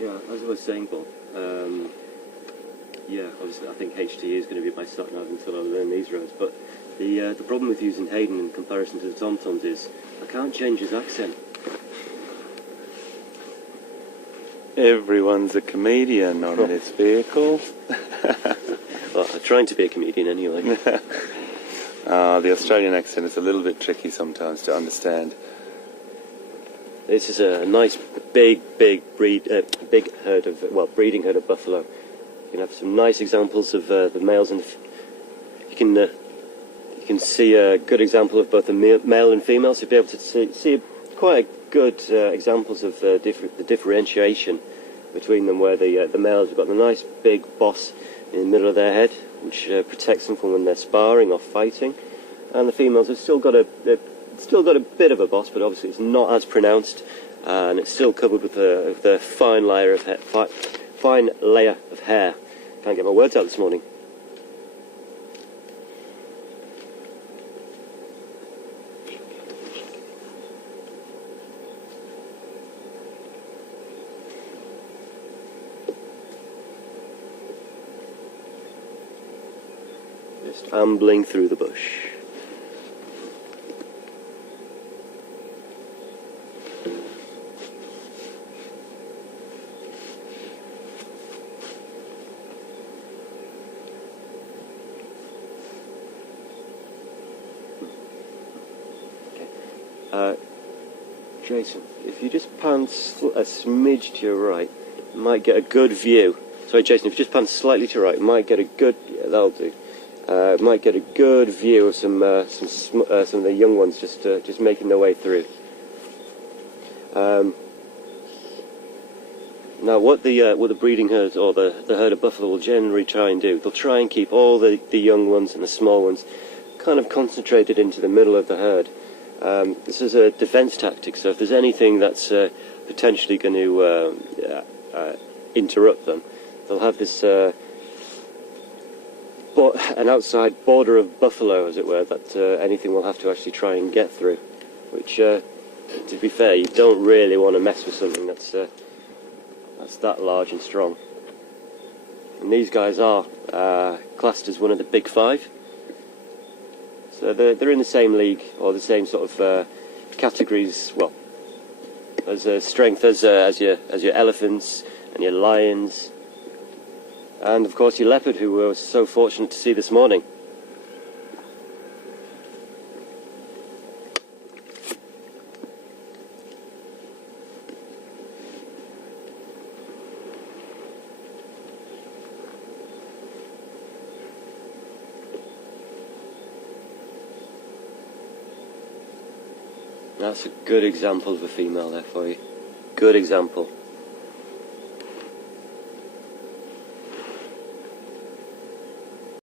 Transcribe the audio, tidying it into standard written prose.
Yeah, as I was saying, Bob, yeah, obviously I think HT is going to be my sat nav until I learn these roads, but the problem with using Hayden in comparison to the TomToms is I can't change his accent. Everyone's a comedian on this vehicle. Well, I'm trying to be a comedian anyway. The Australian accent is a little bit tricky sometimes to understand. This is a nice big herd of, well, breeding herd of buffalo. You can have some nice examples of the males, and you can see a good example of both the male and female. So you'll be able to see quite good examples of the differentiation between them, where the males have got the nice big boss in the middle of their head, which protects them from when they're sparring or fighting, and the females have still got a bit of a boss, but obviously it's not as pronounced, and it's still covered with the fine layer of hair. Can't get my words out this morning. Just ambling through the bush. Jason, if you just pan a smidge to your right, you might get a good view. Sorry, Jason, if you just pan slightly to your right, you might get a good. Yeah, that'll do. Might get a good view of some of the young ones just making their way through. Now, what the breeding herd or the herd of buffalo will generally try and do, they'll try and keep all the young ones and the small ones kind of concentrated into the middle of the herd. This is a defence tactic, so if there's anything that's potentially going to interrupt them, they'll have this an outside border of buffalo, as it were, that anything will have to actually try and get through, which, to be fair, you don't really want to mess with something that's that large and strong. And these guys are classed as one of the big five. So they're in the same league, or the same sort of categories, well, as strength as your elephants and your lions, and of course your leopard, who we were so fortunate to see this morning. That's a good example of a female there for you. Good example.